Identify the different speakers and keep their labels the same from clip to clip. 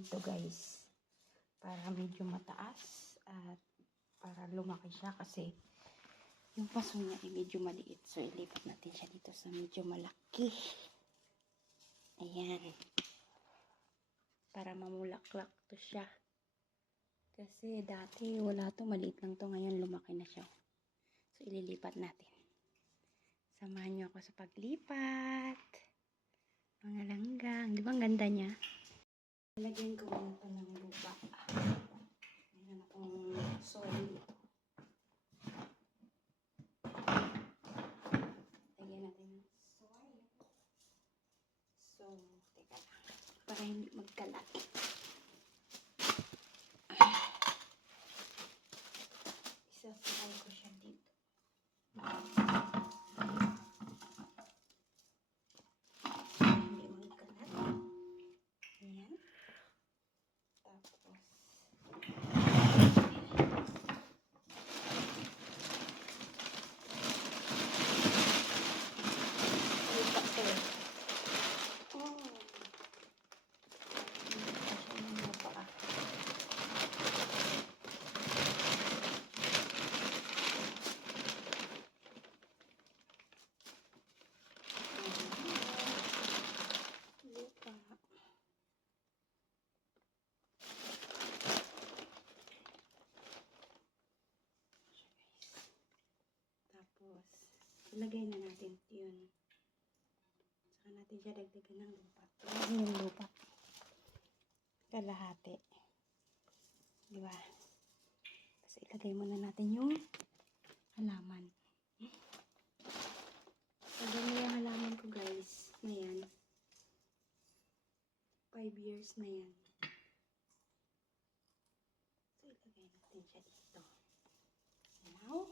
Speaker 1: dito guys. Para medyo mataas at para lumaki siya kasi yung paso niya ay medyo maliit. So, ilipat natin siya dito sa medyo malaki. Ayan. Para mamulaklak to siya. Kasi dati wala to, maliit lang to. Ngayon lumaki na siya. So, ililipat natin. Samahan niyo ako sa paglipat. Mga langgang. Di ba ganda niya? Lagyan ko muna ito ng lupa. Meron akong soil. Lagyan natin ng soil. So, teka lang. Para hindi magkalat. Isasakay ko siya dito. Hindi magkalat. Ayan. Tapos, lupa ko. Oh. Hindi pa siya ng lupa ah. Ayan. Lupa. Tapos, ilagay na natin yun. Saka natin siya dagdagan ng lupa. Ayan yung lupa. Kalahati. Di ba? Tapos ilagay muna natin yung halaman. Pagdami yung halaman ko guys, na yan. 5 years na yan. So, ilagay natin siya dito. Now,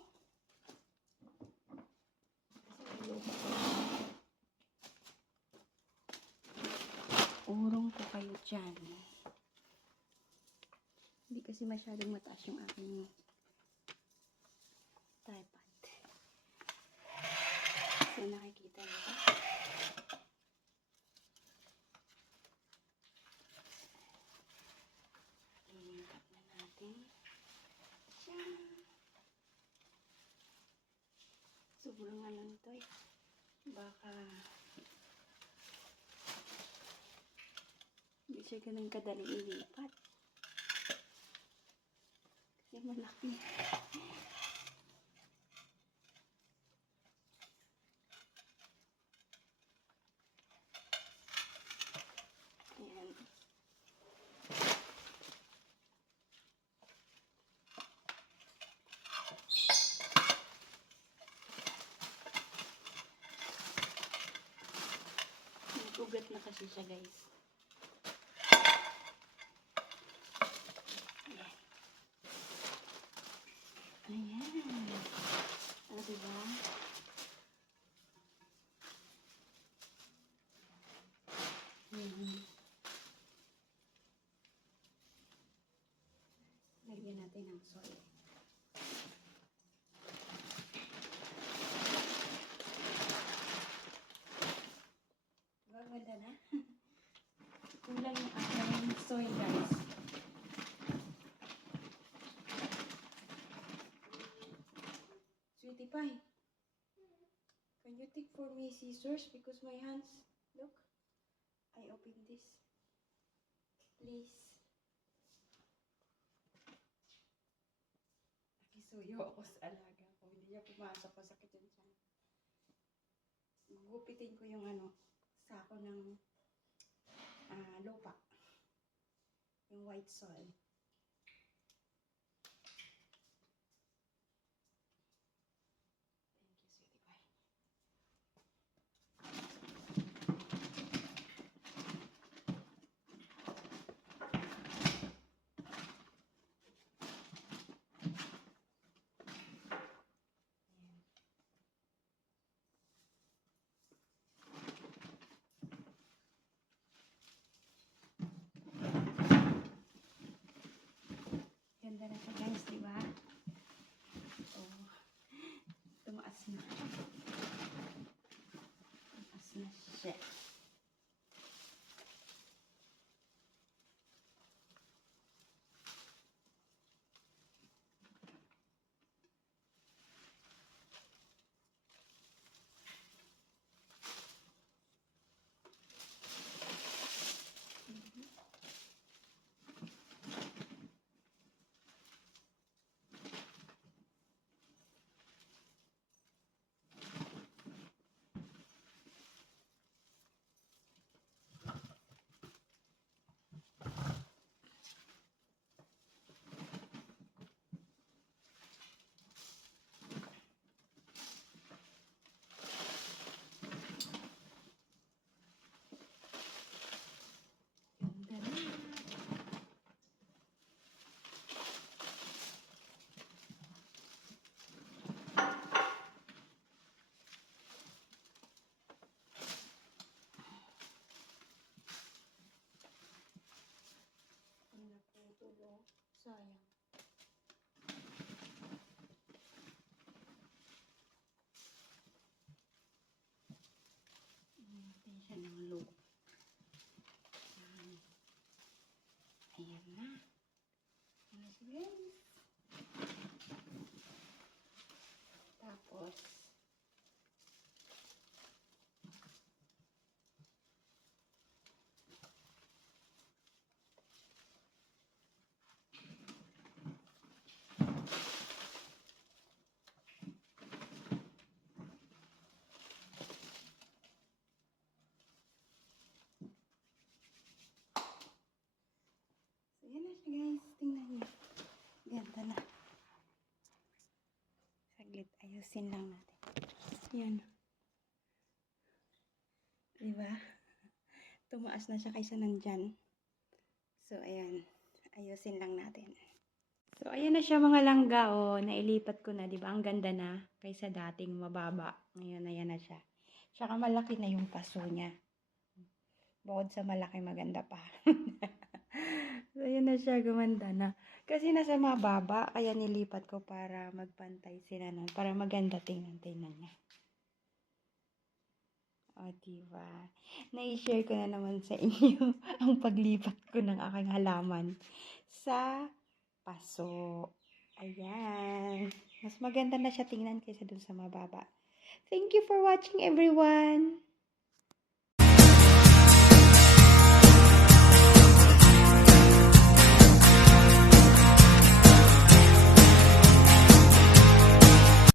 Speaker 1: kasi lupa ko. Urong ko kayo dyan. Hindi kasi masyadong mataas yung aking tripod. So, nakikita niyo ba? Lilipat na natin. siya. Sobrang ano eh. Baka siya ganun kadali ilipat. Kasi malaki. Ayan. Nag-ugat na kasi siya guys. Ayan. Ayan. O, diba? Mhm. Lagyan natin ng soy. Diba, ang na? Kulang yung aking soy, guys. Sweetie pie, can you take for me scissors because my hands, look, I open this. Please. Nakisuyo ako sa alaga ko. Hindi niya pumasok. Masakit yun siya. Gupitin ko yung ano, sako ng ah, lupa. Yung white soil. Ganda na siya guys, di ba? Oh, tumaas na. Tumaas na siya. Saglit, ayusin lang natin. Yan. Diba? Tumaas na siya kaysa nandyan. So, ayan. Ayusin lang natin. So, ayan na siya mga langga. O, nailipat ko na. Diba? Ang ganda na. Kaysa dating mababa. Ngayon, ayan na siya. Tsaka malaki na yung paso niya. Bukod sa malaki, maganda pa. so, ayan na siya. Gumanda na. Kasi nasa mababa, kaya nilipat ko para magpantay sila nun. Para maganda tingnan-tingnan niya. O, diba? Na-share ko na naman sa inyo ang paglipat ko ng aking halaman sa paso. Ayan. Mas maganda na siya tingnan kaysa dun sa mababa. Thank you for watching, everyone!